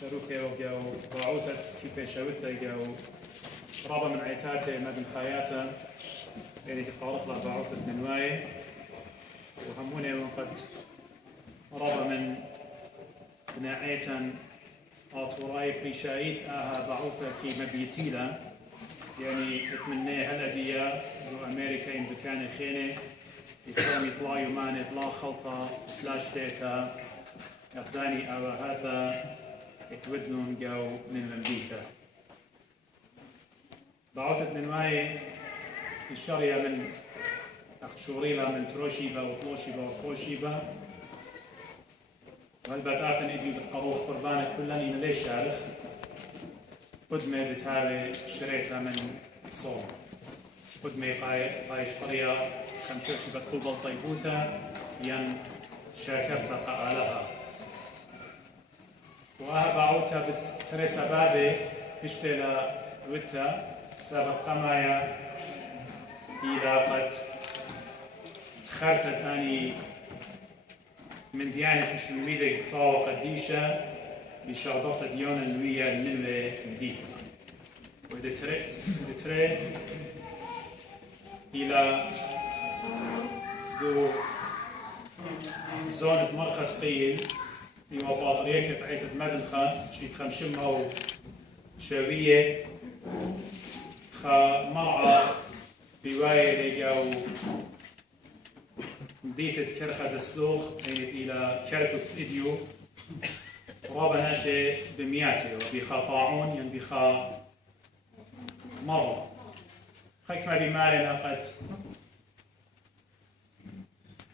شروكي وجاو بعوثة كيف شوتة جاو رابع من عيتاته مدن خياته يعني تقارب له بعوثة نواية وهموني وقد رابع من بناعيتا أطوراي بريشايث بعوثة كي مبيتيلا يعني اتمنى هلا ديا وأمريكا إن بكان خينه إسلامي طلا يماني طلا خلطة لا شتيتا يقداني أو هذا اتودنون جو من ممبيتا بعوثة من واي الشرية من أخشوريلا من تروشيبا وطوشيبا وخوشيبا والبدات إديو أروح قربانة كلني ليش عارف قدمة بتهاوي شريتها من صوم قدمة قايش قرية خمسوشي بتقول بالطيبوثة ين شاكرتها قالها وأها بعوتها بتري سبابي بشتلا وتا سبب قمايا إذا قد خرتت أني من ديانة مشميدة فاو قديشة بشرطة ديانة الوية النلوة مديتة وإذا تري إلى دو زونة مرخص قيل يوا باطرية كتعيت مدنخة شيت خمشمها وشاوية خا مرعى رواية لجاو مديتة كرخة دسلوخ إلى كركب إديو رابا ناشي بمياته وبيخا طاعون ين بيخا مرة خيكما بمالنا قد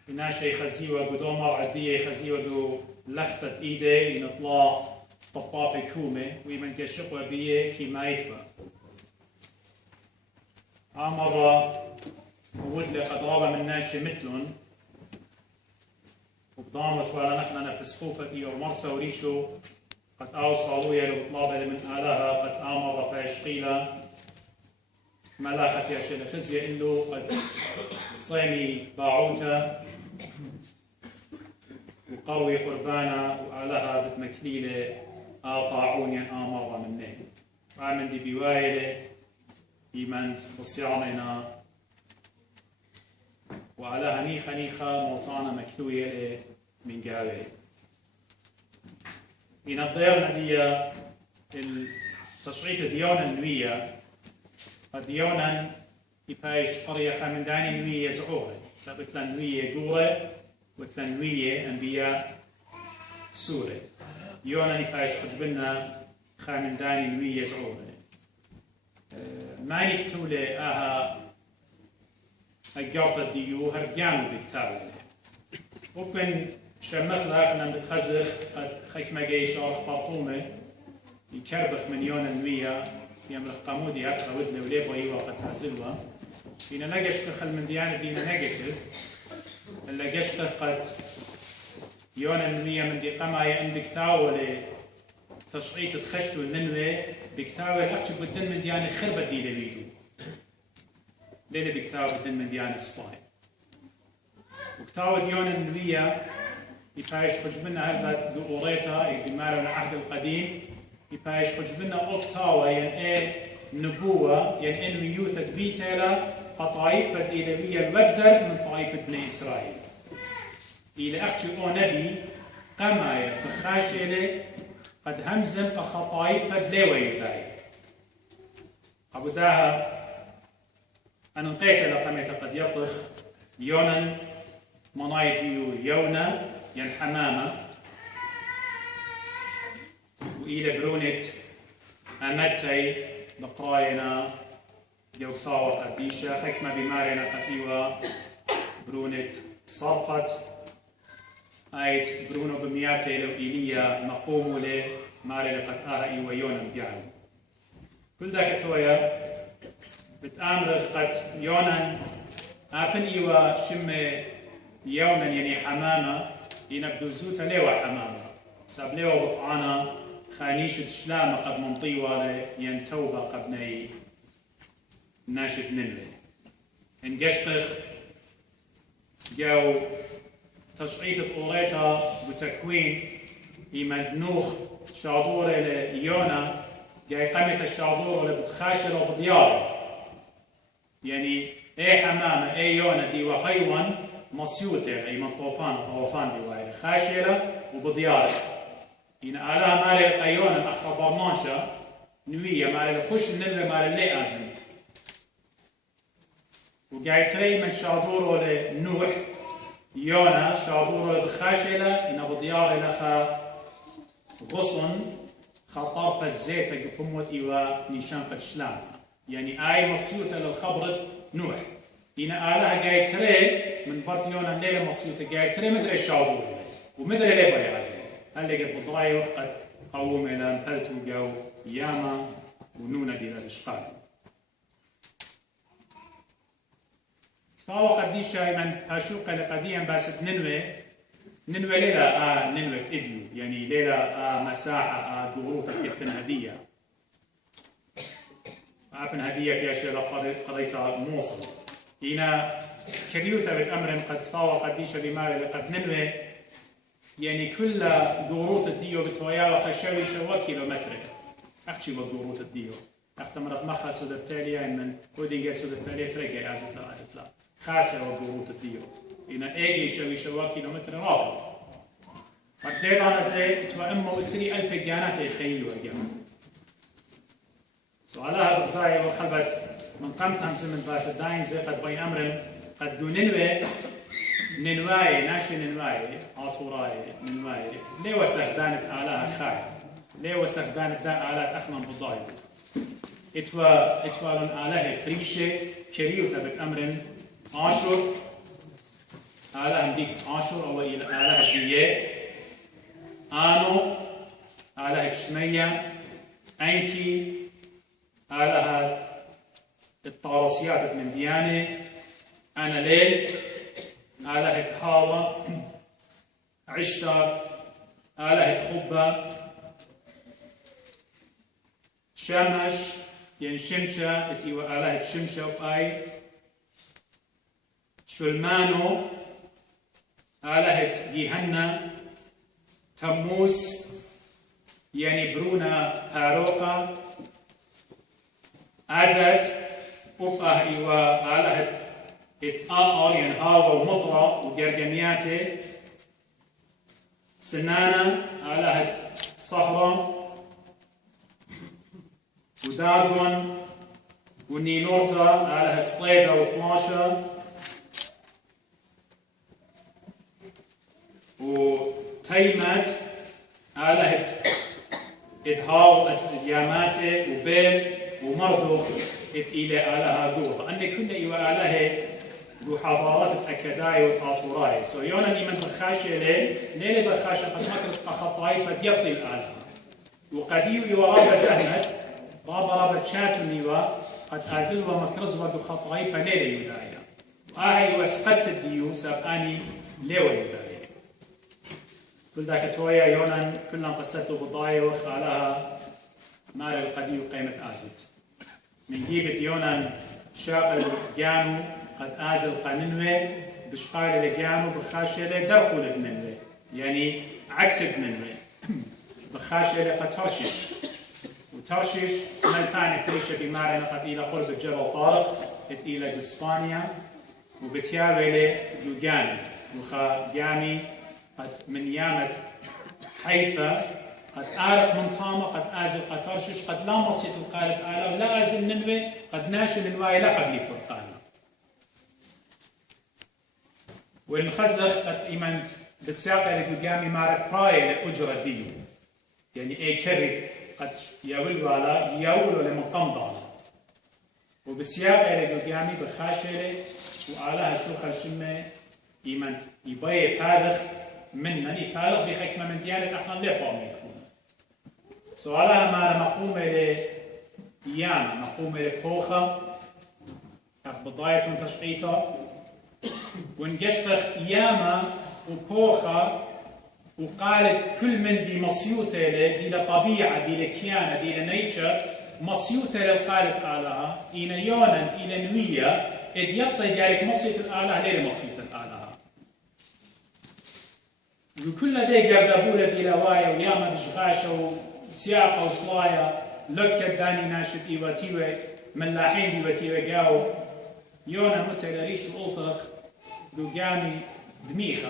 ناشي خزيوة قدوما وعدية خزيوة دو لختة إيدي نطلع طبابي كومي ويمن كشقوة بيه كي مايتوا عمرا ود قد رابا من ناشي مثلون وبضامت ولا نحن نفسخوفة إيو مرسى وريشو قد أوصلوا يلو بطلابة من آلها قد آمر فاشقيلة ملاخة يا شيخ خزي إنه قد صيمي باعوتا وقروي قربانا وآلها بتمكليلة آطاعوني آمر منه وعمل دي بوايلة إيمان بصيامنا وعلى هنيخة موطانة مكلوية من قاوي إن الضيارنا دي التشعيط ديونا النوية الديونا يبايش قرية خامنداني نوية زعوها سابت لنوية قورة وتلنوية أنبياء سورة ديونا يبايش قجبنا خامنداني نوية زعوها ما يكتولي أجارت الديو هرجانو بكتابه وبن شمخ لأخنا بتخزخ خيك ما جاي شارخ بارطومة يكربخ من يونا نوية يمرخ قامودي هاتخا ودنا وليبا يوا قد هازلوا فينا نجش تخل من ديانة دينا نيجاتيف إلا جش قد يونا نوية من دي قمايا إن بكتاوة لتشعيط تخشتو الننوي بكتاوة الأخشب بدن من ديانة خربت دي لبيدو ليلة بكتاوة بدن من ديانة سباي وكتاوة ديونا النبية يبايش خجبنا هلبت بأوريتا يدمار العهد القديم يبايش خجبنا أوكتاوة ين نبوة ين ميوثة بيتالا قطايفة إلوية الودر من طائفة بني إسرائيل إلى أختي أو نبي قمايا تخاشيلي قد همزم كخطايفة ليوة يتاي أبو داها أنا نقيت لقمة قد يطخ يونا منايديو يونا ين حمامة وإلى برونة أمتي بقراينا يوثاوة قديشة حكمة بمارنا قتيوة برونة صرقت آيت برونو بمياتي لو إيليا مقومو له مارنا قد آهي ويونا بيعلم كل ذاك تويا بتآمر قد يونا أبن إيوا شمي يونا يعني حمامة ينبدو زوتا ليوا حمامة ساب ليوا بطعانا خانيشة شلامة قد منطيوة ينتوبة قد ني ناشد ننوي إن قشتخ جو تشعيط الأوريتا بتكوين إيمان نوخ شادور إلى يونا جاي قمة الشادور إلى بتخاشر وبضيار يعني إيه حمامة إيه يونا دي وحيوان مصيوتة أي من طوفان طوفان بواير خاشرة وبضيار إن آلها مالي القيونا أخبرناشا نوية مالي الخش النبي مالي اللي أزم وقاعد تري من شادور إلى نوح يونا شادور بخاشلة إن بضيار لخا غصن خطارة زيت قمت إيوا نيشان قد شلام يعني آي مصيوتة للخبرة نوح إن آلها قاعد تري من برد يونا ليلة مصيوتة قاعد تري مدري شادور ومدري ليه بري عزيز هل قد بضايو قد قوم إلى مهلتو جو ياما ونونا دي الاشقال فهو قديشة من أشوق لقديم بس ننوي ليلة ننوي إديو يعني ليلة مساحة دروطة كتن هدية أبن هدية في أشياء قضيتها موصل هنا كريوتا بالأمر قد فهو قديشة بمال لقد ننوي يعني كل دروط الديو بتويا وخشوي شوا كيلومتر أحكي بالدروط الديو أختمرت مخا سود التالية من ودينجا سود التالية ترجع أزت لا خاطر وضغوط الديو إن أجي شوا كيلومتر رابع فكيف أنا زي توأم وسري 1000 جانات يخيلوا الجامعة وعلى الرزايا وخبت من قمت همس من باس الداين زي قد بين أمر قد دون ننواي ناشي ننواي عطوراي ننواي ليه وسخ دانت آلها خاي ليه وسخ دانت آلات أخمن بضايو اتوالن آلها بريشة كريو تبت أمر عاشر آلها ديك عاشر أو إلى آلها دية آنو آلها كشمية أنكي آلها الطارسيات من ديانة أنا ليل آلها كهاوة عشتر آلها خبة شمش يعني شمشة اتيوا آلها شمشة وآي شلمانو آلهة جيهنة تموس يعني برونا هاروقا عدد أبقى إيوا آلهة إتآر يعني هاوة ومطرة وجرجمياتي سنانة آلهة صخرة ودارجون ونينورتا آلهة صيدا وطناشا وتيمت آلهة إدهار الياماتي وبيل ومردخ إلى آلهة دورة أن كنا إيوا آلهة وحضارات الأكداي والآطوراي يونا من بخاشة ليلة بخاشة قد مكرس أخطاي قد يبطي الآلهة وقد إيوا رابا زهمت رابا تشاتنيوا قد أزل ومكرز ودخطاي فليلة يدايا وآهي وسقط الديو سبقاني ليوة يدايا كل ذاك تويا يونا كلنا قصته بضايا وخالها مال القديو قيمة آزت من جيبت يونا شاق الجانو قد آزل قننوي بشقال الجانو بخاشة درقو لبننوي يعني عكس بننوي بخاشة قد ترشش وترشش ملتاني بريشة بمارنا قد إلى قرب الجبل طارق إلى إسبانيا وبتياوي لجاني وخا جاني قد من يامت حيفا قد آرق من طامة قد آزل قد ترشش قد لا مصيت القالب آلا ولا آزل ننوي قد ناشي من واي لا قبلي فرقانا والمخزخ قد إيمانت بالساقة اللي قدامي مارك براي لأجرة ديو يعني أي كري قد يول ولا يول لمن قمضانا وبالسياقة اللي قدامي بخاشرة وآلها شوخ الشمة إيمانت يبايع بالغ منا يبالغ بحكمة من ديانة احنا ليه قوم يكون سؤالها ما مقومة ليانا مقومة لبوخة بضاية تشقيطة ونقشتخ ياما وبوخة وقالت كل من دي مصيوتة دي لطبيعة دي لكيانة دي لنيتشر مصيوتة للقالت آلها إينا يونا إلى نوية إذ يبطي جارك مصيت الآلة ليه مصيت الآلة وكل دي قردبولة دي لوايا وياما بشغاشة وسياقة وصلايا لوكا داني ناشد إيواتيوة ملاحين ديواتيوة قاو يونا متلريش وأوثخ لقامي دميخة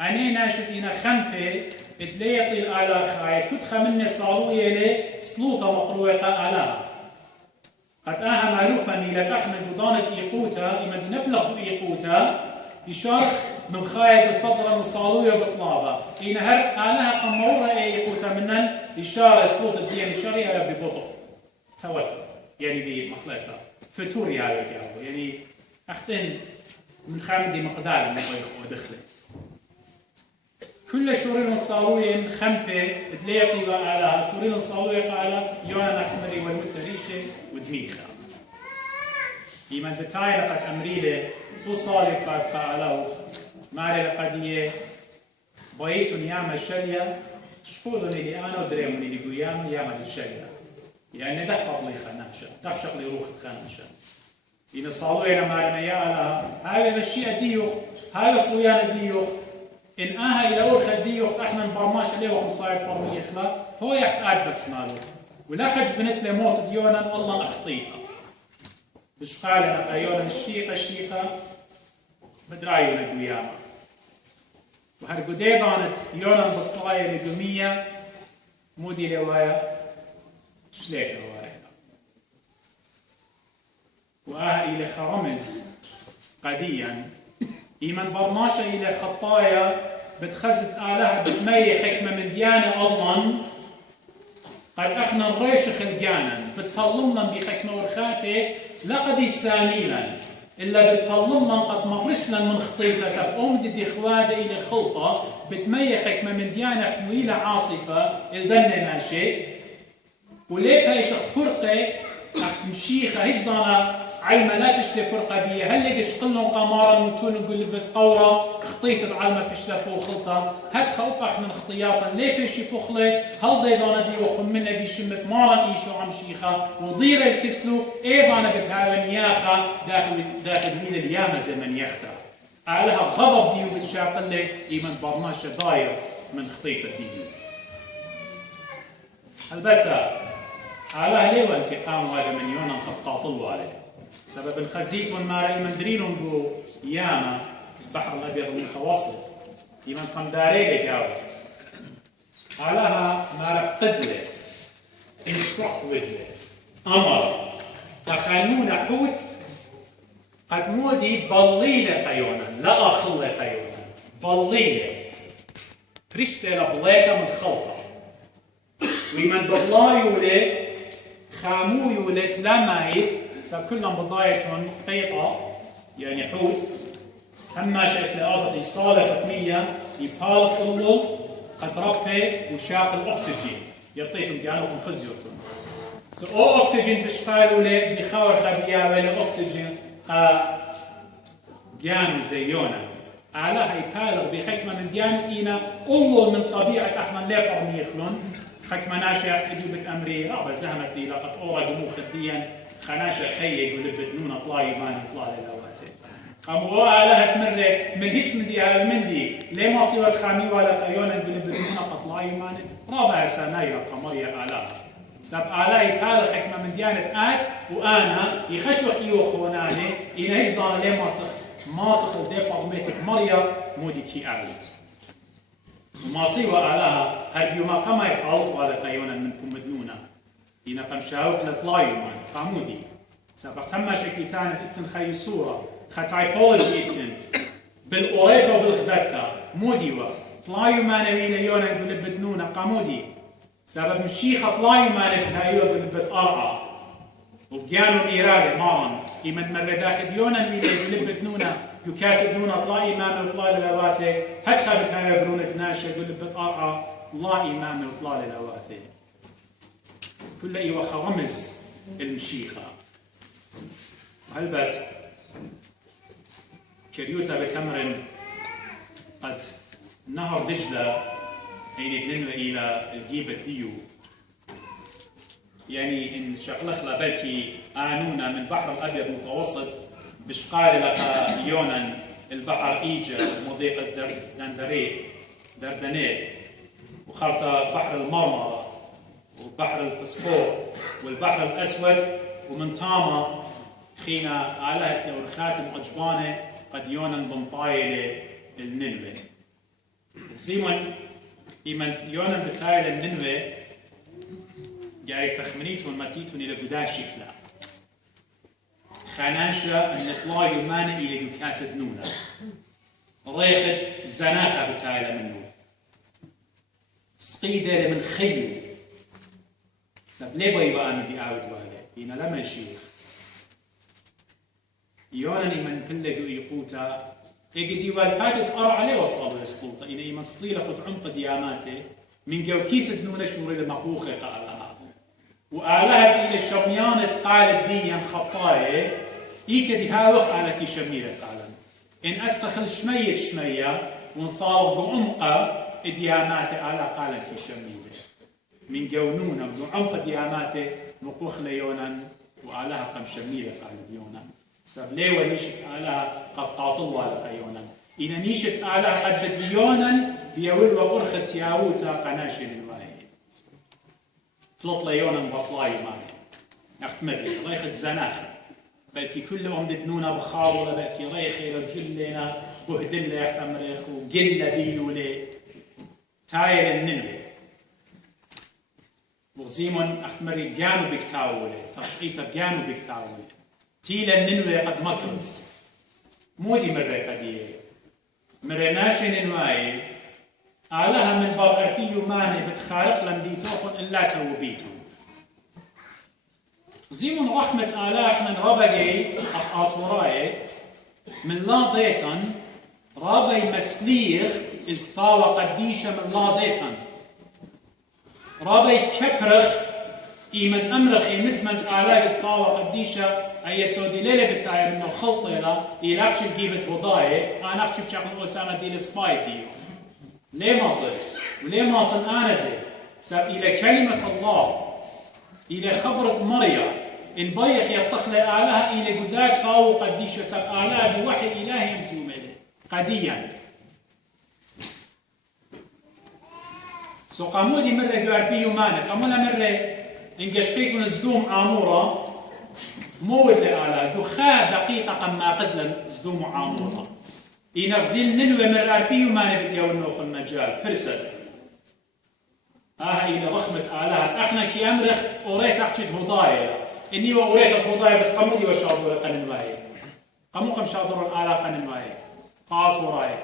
أني ناشد إنا خمبة اتليقي الآلا خاية كتخة مني صاروية لي سلوطة مقروقة آلاها قد آها معلومة ميلاد أحمد وضانت إيقوتا إما نبلغ إيقوتا يشارك من خاية بصدرة وصالوية وبطلابة إن هر آلها قمورة إيقوتا منن إشارة سلوط الدين الشريعة ببطء توتر يعني بمخلطة فتور يعني أختن من خامدي مقدار من أيخو دخله كل شورين الصاروية خمبة تلاقي وآلها شورين الصاروية قال يونا نحمري والمتريشة ودميخة إيمان بتاعي لقد أمريله تصالي قد قالوا ماري لقد بيتون يعمل شليا شكولني لي أنا ودريمني لي قيام يعمل الشليا يعني دحق لي خناشة دحشق لي روح خناشة إن الصاروية ماري ما يعلها هذا الشيء ديوخ هذا صويان ديوخ إن إلى أورخ ديوخ إحنا برماش عليه وخمسايد برمي إخلا هو يحتاج بس ماله ولا حج بنت لموت ديونا والله أخطيها بش قال أنا قيونا الشيقة بدرايونا قيامة وهالقدي بانت يونا بصلاية لقمية مودي لوايا شليك لوايا إلى خرمز قديا إيمان برناشا إلى خطايا بتخزت آلها بتمية حكمة من ديانة أضمن قد أخنا الريشخ الجانا بتطلمنا بحكمة ورخاتي لقد السامينا إلا بتطلمنا قد مرشنا من خطيطة سب أمد دي خوادة إلى خلطة بتمية حكمة من ديانة حويلة عاصفة البنة ماشي وليه هاي شخ فرقة أخت مشيخة هجدانا علمة لا تشتي فرقة بيه هل لقش قلنا قمارا وتون نقول بتقورة خطيطة علمة بشلا فوق خلطة هاد خوفخ من خطياطا ليه فيشي فخلة هل ضيضانا دي وخم منا بي شمت مارا إيشو عم شيخة وضير الكسلو إيضانا بتهاون ياخا داخل ميل اليامة زمن يختا عليها غضب ديو بالشاقل لي إيمان برناشة ضاير من خطيطة ديو البتة على ليه وانتقام هذا من يونا قد قاطلوا عليه سبب الخزيت والماري مندرينهم بو ياما البحر الأبيض المتوسط يمن قنداري لجاو علىها مارا قدلة instruct with أمر تخانون حوت قد مودي بليلة قيونا لا أخلة قيونا بليلة رشتة لبليكة من خلطة ويمن بلا يولد خامو يولد لمايت سب كلهم بضايتهم قيطة يعني حوت أما شكل أرضي صالح حتمية يبال كله قد ربه وشاق الأكسجين يعطيكم جانوكم فزيوتهم أو أكسجين بشقالوا لي بخور خبيا ولا أكسجين جانو زيونا على يبالغ بحكمة من ديان إينا أول من طبيعة أحنا لا قرن يخلون حكمة ناشئة إجوبة أمري رابع زهمت لي لقد أورا دموخ الدين خناشة خيّ يقول بدنون طلاي ما نطلع للأواتي قاموا لها تمر من هيك من دي هذا من دي ليه ما صير الخامي ولا قيونا يقول بدنون طلاي ما رابع سنايا قمرية آلاء سب آلاء يقال حكمة من ديانة آت وأنا يخشوك إيوه خوناني إن هيك ضان ليه ما صخ ما تخل دي قضميتك مريا مودي كي أعلت وما صير آلاء هل يوم قام يقالط ولا قيونا منكم مدنونا إن قام شاوك لطلاي ما قامودي سبق تم شكل ثاني اتن خي صورة خطايبولوجي اتن بالأوريتا وبالخبتا موديوا طلايو ما نبينا يونا يقول بدنونا قامودي سبب مشي خطلايو ما نبتايوا يقول بتقرعا وبجانو إرادة مارن إمن مرة داخل يونا نبينا يقول بدنونا يكاسبنونا طلاي إمامي وطلاي للواتي هدخل بتايوا يقولون اتناشا يقول بتقرعا الله إمامي وطلاي للواتي كل إيوة خرمز المشيخة هلبت كريوتا بتمرن قد نهر دجلة حين ننوى إلى الجيبة ديو يعني إن شقلخلا بلكي آنونا من بحر الأبيض المتوسط بشقال لقى يونان البحر إيجا مضيق الدندري دردنيل وخرطة بحر المرمرة وبحر الفسفور والبحر الأسود ومن تاما خينا آلهة لورخات الأجبانة قد يونن بمطايلة الننوة زيمن إيمن يونن بطايلة الننوة جاي تخمنيتون ماتيتون إلى قدا شكلا خانانشا أن نطلع يومانا إلى كاسد نونا ريخت زناخة بطايلة منه سقيدة من خيو سب ليه بيبقى أنا دي أعود وهذا إينا لما نشيخ يونني من بلغ يقوتا إيجي ديوال باتت أرى عليه وصابه يسقوطا إينا إيمان صليلة خد عمق دياماته من جو كيسة نونة شوري لمقوخة قالها وآلها بإينا شميانة قالت ديا خطاية إيكا دي هاوخ على كي شميرة قالن إن أستخل شمية ونصاوب بعمقه دياماته آلها قالن كي شميرة من جونونا بعمق دياماته مقوخ ليونا وآلها قم شميرة قالت يونا سب ليه ونيشت آلها قد قاطلوا على أيونا إن نيشت آلها قد بديونا بيول وأرخت ياوتا قناشي للواهي طلط ليونا بطلاي ماهي أختمر ريخ الزناخة بلكي كل دنونا بخاولة بلكي ريخي رجلنا بهدلة يختمريخ وقلة بيولي تاير الننوي وغزيمون أختمري جانو بكتاولي تشقيطة جانو بكتاولي تيلا الننوي قد مكرز مودي مرة قديه مرة ناشي ننواي آلها من باب أربيو ماني بتخارق لم ديتوخن إلا توبيتو زيمون رحمة آلاف من ربقي أطوراي من لا ضيطن رابي مسليخ الثاوة قديشة من لا ضيطن رابي كبرخ إيمن أمرخي مزمن آلاف الثاوة قديشة أي سودي ليلة بتاعي من الخلط إلى إلاقش بجيبت وضاي أنا أخشي بشكل أسامة دي السباي ديو ليه ما صر وليه ما صن أنا زي ساب إلى كلمة الله إلى خبرة مريم إن بيخ يطخل آلها إلى قداك فاو قديشة ساب آلها بوحي إلهي يمسوم إليه قديا سو قامودي مرة جواربيو مانا قامونا مرة إن قشقيتو نزدوم آمورة موت لآلها دخاء دقيقة قما قدلا زدوم عامورة إنغزيل ننوى من الأربيو ما نبت يونوخ المجال فرسد إلى رخمة آلها أخنا كي أمرخ أوريت أخشد هضايا إني وأوريت هضايا بس قمودي وشاطر قننواي قموكم شاطر الآلة قننواي قاطوراي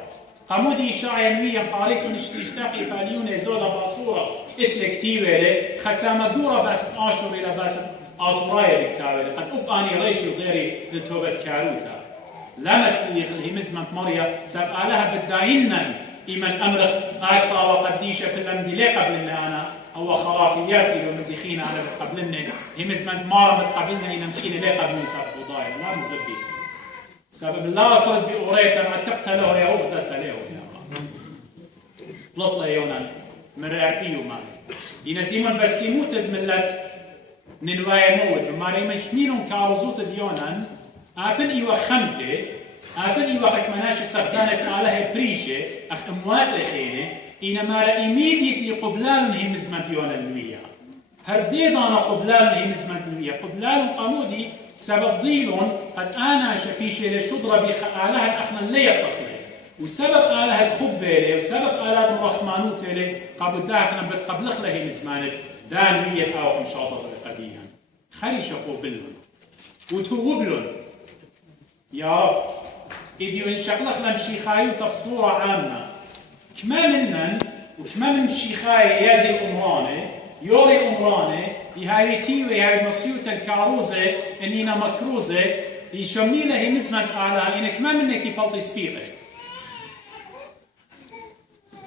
قمودي إشاعة ينويا قاريك نشتاقي فاليون زولا باصورة إتلكتيوة خسامة دورة بس آشور إلى بس آطوراي بكتاوة قد أبقاني ريشي وغيري للتوبة كاروتا لمس هي مزمن مريا سب آلها بداينن إيمن أمرخ آكفا وقديشة كلهم دي ليه قبلنا أنا أو خرافيات إلو مدخينا أنا قبلنا هي مزمن مارا قبلنا إن مخينا ليه قبلنا سب وضايا لا مغبي سبب الله صرت بأوريتا ما تقتله يا أخذت له يا لطلة يونا مرأبيو ماني ينزيمون بس يموت بملت ننوايا موت وماري مشنينون كارزوت ديونان أبن إيوا خمته أبن إيوا خكمناش سخدانة علىها بريشة أخ أموات لخينه إنما immediately قبلان هي مزمن ديونا النوية هرديدانا قبلان هي مزمن النوية قبلان قامودي سبب ضيلون قد أنا شفيشة لشضرة بخالها الأخنا اللي يطخله وسبب آلها الخبالة وسبب آلها المرخمانوت له قابل داخنا بتقبلخ له مزمانة دانوية أو مشاطر قديا خريش قبلون وتوبلون يا رب إديو إنشقلخ لمشيخاي وتبصورة عامة كما منن وكما من مشيخاي يازي أمرانة يوري أمرانة يهاي تيوي هاي مصيوتا الكاروزة إنينا مكروزة يشميلة هي مزمك أعلى إنك كما منك يفلطي سبيقه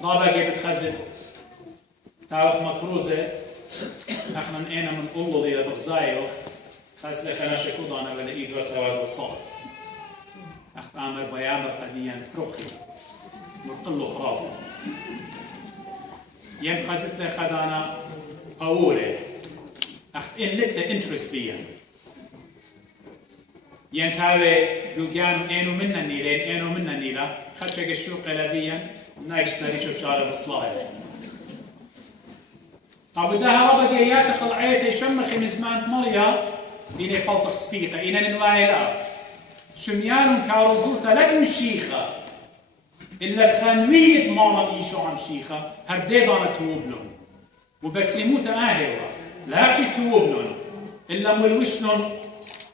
رابع جيب الخزن تعرف مكروزة احنا نقينا من قلو دي بغزايوخ خاص لي خنا شكوضانا ولا إيد وثواد والصبر أخت عامر بيامر قديا كروخي نقلو خراب ين خزت لي خدانا قولة أخت إن لت انترست بيا ين تاوي دوغيانو إنو منا نيلين إنو منا نيلا خدشك الشوق لبيا ناقص تاريخ بشارة بصلاحي طب ده هربا جيات خلعيت يشمخ مزمان مريا إني فلتخ سبيقة إني نوايلا شميان كارزوتا لك مشيخة إلا خانوية ماما إيشو عم شيخة هرديد أنا توبلون وبس يموت آهوا لا أخي توبلون إلا ملوشلون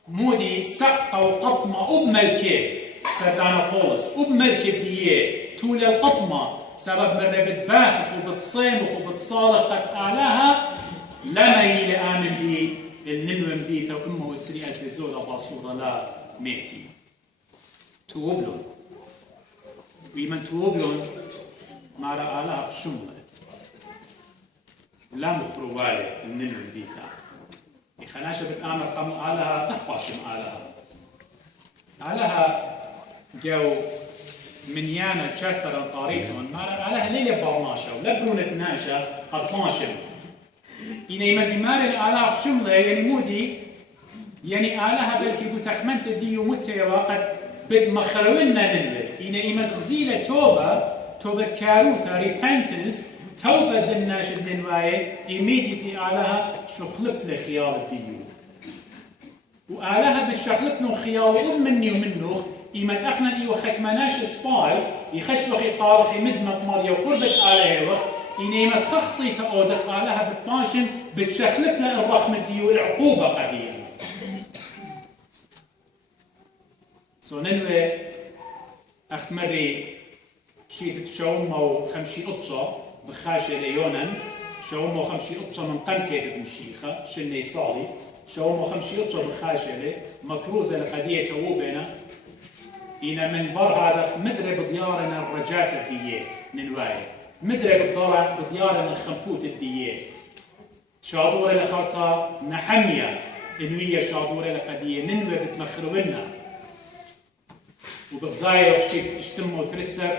مودي سقطة وقطمة أبملكي سردانا بولس أبملكي بديه طول القطمة سبب مرة بتباخت وبتصيمخ وبتصالح قد أعلاها لما يلي آمن بي النلوم بيتا وأمه والسريعة في زولة باصورة لا ميتي توبلون ويمن توبلون ما رأى لها بشملة لا مخروالي النلوم بيتا يخناشة بتآمر قم آلها تخباشم آلها جو من يانا تشسر طريقهم ما رأى ليلة برناشة ولا برونة ناشة قد ناشم إن يمد مال الآلها بشملة يعني مودي يعني آلها بلكي بتخمنت ديو متى وقت بد مخرونا ننوي إن يمد غزيلة توبة كاروتا ريبنتنس توبة دناش النواية immediately آلها شخلب لخيال الديو وآلها بالشخلب خيال مني ومنه إيمن أخنا إيو خكمناش سباي يخش وخي طارخي مزمة ماريا وقربة آلها وقت إن إيمن خخطي تأودخ آلها بالباشن بتشخلب لنا الرحمة ديو العقوبة قديم سو ننوي أختمري شيت شومو خمشي أطشة بخاشة ليونن شومو خمشي أطشة من قنكة المشيخة شني صالي شومو خمشي أطشة بخاشة لي مكروزة لقدية تووبنا إن من بر هذا مدري بديارنا الرجاسة دية ننواي مدري بديارنا الخنفوت دية شادورة لخرطة نحمية إنوية شادورة لقدية ننوي بتمخرونا وبغزايا وشيك اشتموا ترسر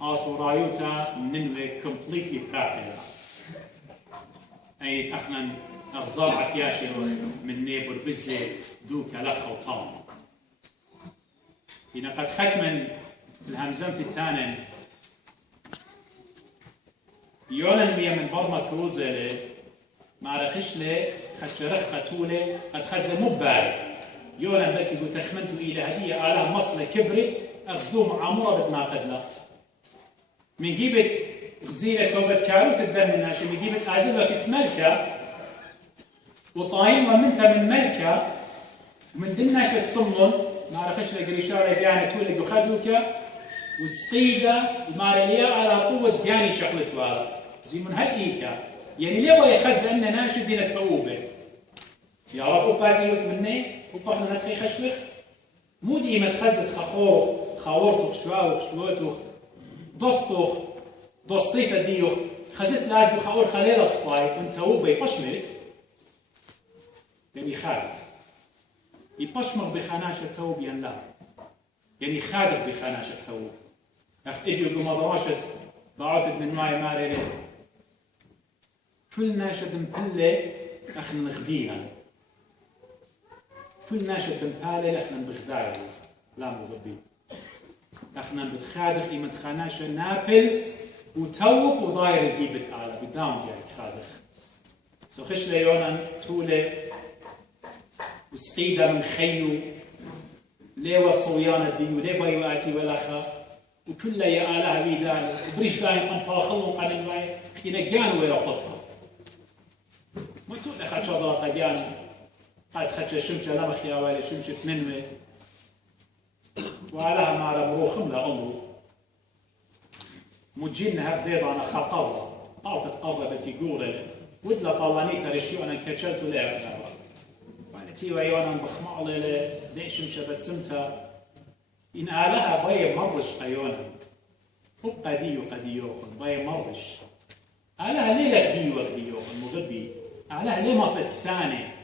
آتو رايوتا ننوي completely practical أيت أخنا أغزال عكياشي من نيبر بزي دوكا لخا وطام إن قد ختمن الهمزمت التانن يونن ويا من برما كروزة ما رخش لي حتى رخ قتولة قد خزر مبارك يونن بلكي قلت تخمنتوا إلى هدية آلها مصلة كبرت أغزدوه عمرة بتناقضنا من جيبت غزيلة توبة كاروت الدم الناشي من جيبت عزيزك اسملكة وطاين ومنتا من ملكة ومن دناشة صمن ما رخش لك الإشارة يعني تولد وخدوك وسقيدة ومارليا على قوة جاني شقلت وارا زي من هالإيكا يعني ليه يخز أن ناشد دينا توبة يا رب وباديوت مني وبخنا نتخي خشوخ مو ديما تخزت خخوخ خاورتوخ شواوخ شواتوخ دوستوخ دوستيتا ديوخ خزت لاجو خاور خليل الصفاي وانت توبة يبشمت يعني خالد يبشمر بخناشة توب لا يعني خادر بخناشة توب أخت إديو بمضراشة ضعوت من ماي ماري كل ناشد مبلة أخنا نخديها كل ناشد مبالة أخنا بغدايا لا مغبي أخنا بتخادخ إيمن خناشة نابل وتوب وضاير الجيبت على بداون يعني خادخ سو خش ليونا تولة وسقيدة من خيو ليوا الصويانة ديو ليه بايواتي والأخا وكل يا آلها بيدان وبريش داين أنبا خلو قانين واي إنا جان ويا قطة ما تقول أخذ شضاقة جان قد خدش شمشة لما خياوالي شمشة ننوي وعلىها مع مروخم لأمه مجينها بيض أنا خطوة طاقة قربت يقول ودلا طالانيتا رشيو أنا كتشلت لها تي ويانا بخمع لي ليش مش بسمتها إن آلها باي مرش قيونا هو قديو باي مرش آلها ليه خديو مغبي آلها ليه مصت السانة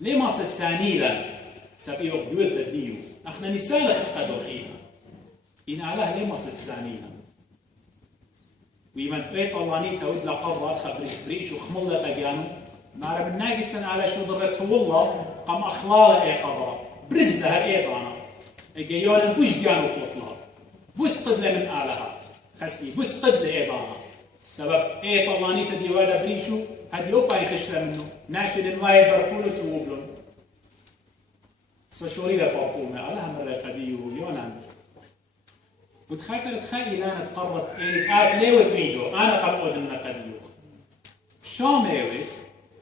ليه مصت السانيلة سبيو بيوت ديو أخنا نسال خقد وخينا إن آلها ليه مصت السانيلة ويمن بيت اللاني تود لقرب خبريش بريش وخملة تجانو ما رب الناقصتن على شو ضرته والله قام أخلاله إيه قرر برزلها إيه ضانا إجيون وش جانو خلطنا بس قدلة من آلها خسي بس قدلة إضاها سبب طلاني تدي وادا بريشو هدي أوبا يخشلا منه ناشد الواي برقولو توبلون سوشوري لبارقومة علىها مرة قديو يونان وتخاطر تخيل أنا تقرب آت ليوت فيديو أنا قبل أدنى قديو شاميوي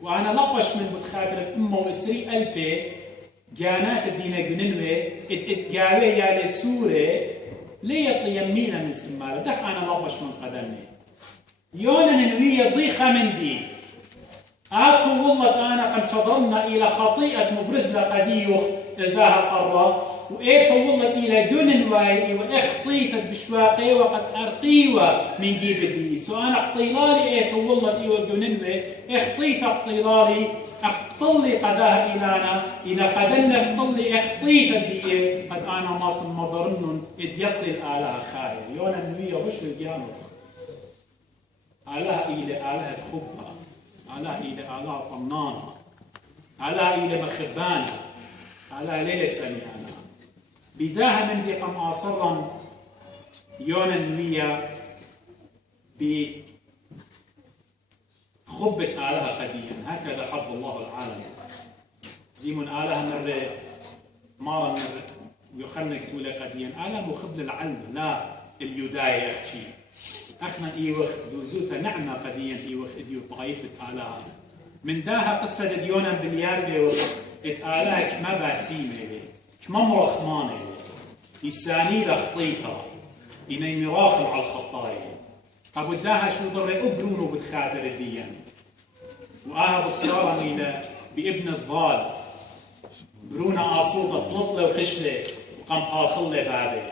وأنا لقش من بتخاطر أمه إسري ألبي جانات الدينا جننوي اتجاوي يا لسورة ليه يمينا من سمارة دخ أنا لقش من قدمي يونا ننوية ضيخة من دي آتوا والله أنا قم شضرنا إلى خطيئة مبرزلة قديوخ ذاها قرة وإيتوا والله إلى جنن واي وإخطيتت بشواقي وقد أرقيوة من جيب الديس وأنا اقطيلالي إيتوا والله إيوة جنن واي إخطيت اقطيلالي أقطلي قداها إلانا إلى قدنا اقطلي إخطيت الدية قد أنا ماصم مضرنن إذ يقتل آلها خاير يونا نوية رشو الجانوخ آلها إلى آلها تخبها آلها إلى آلها طنانة آلها إلى مخبانة آلها ليلة سميانا بداها من ذي قم آصرا يونا نوية بخبة آلها قديا هكذا حب الله العالم زيمون آلها مرة مارا مرة ويخنك تولى قديا آلها مخبل العلم لا اليداية أختي أخنا إيوخ دوزوتا نعمة قديا إيوخ إديو طايف بتآلها من داها قصة ديونا باليار اتآلها كما باسيمة كما مرخمانة يساني لخطيطة إني مراخل على الخطايا أبو داها شو ضر أبرونو بتخادر الديان وآها بالسيارة ميلا بابن الضال برونا آصوطة طلطلة وخشلة وقام قاخلة بابي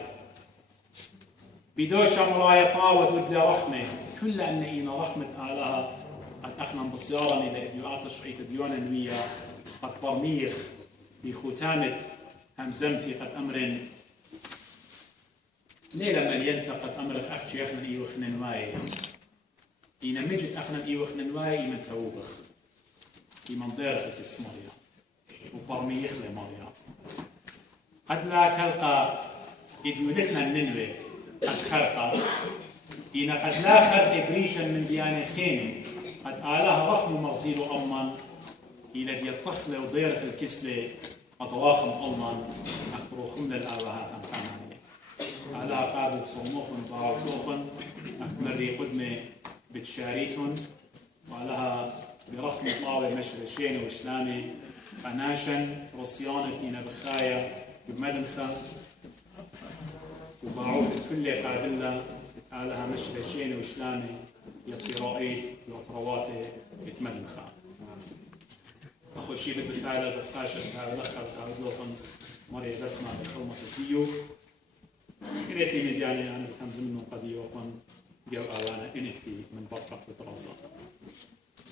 بدوشة مرايا طاوت ودلا رحمة كل أن إينا رحمة آلها قد أخنا بالسيارة ميلا إديوات شعيت ديونا نوية قد برميخ بختامة همزمتي قد أمر ليلة مليانة قد أمرخ أختي أخنا إيوخ ننواي إينا مجد أخنا إيوخ ننواي إينا توبخ إيمان ديرخ السمرية وبرميخ لمريا قد لا تلقى إديودتنا الننوي قد خرقا إينا قد لا خرق بريشا من ديان خيني قد آلها رخم مغزيل أمان إينا دي الطخلة وديرخ الكسلة قد واخم أمان أخبروخم للآلهات أمقانا على قابل صموخن طاوتوخن أكمري قدمة بتشاريتهن وعلىها برخم طاوة مشرشين وإسلامي قناشا رصيانة إنا بخايا بمدنخة وباعوت كل قابلة علىها مشرشين وإسلامي يطي رأيت وأطرواتي بمدنخة أخو شيبت بالتالي بخاشة بخاشة بخاشة مري بسمة بخلمة الديو كريتي مدياني أنا بخمز منه قد يوقن جو أوانا إنتي من بطرق الدراسة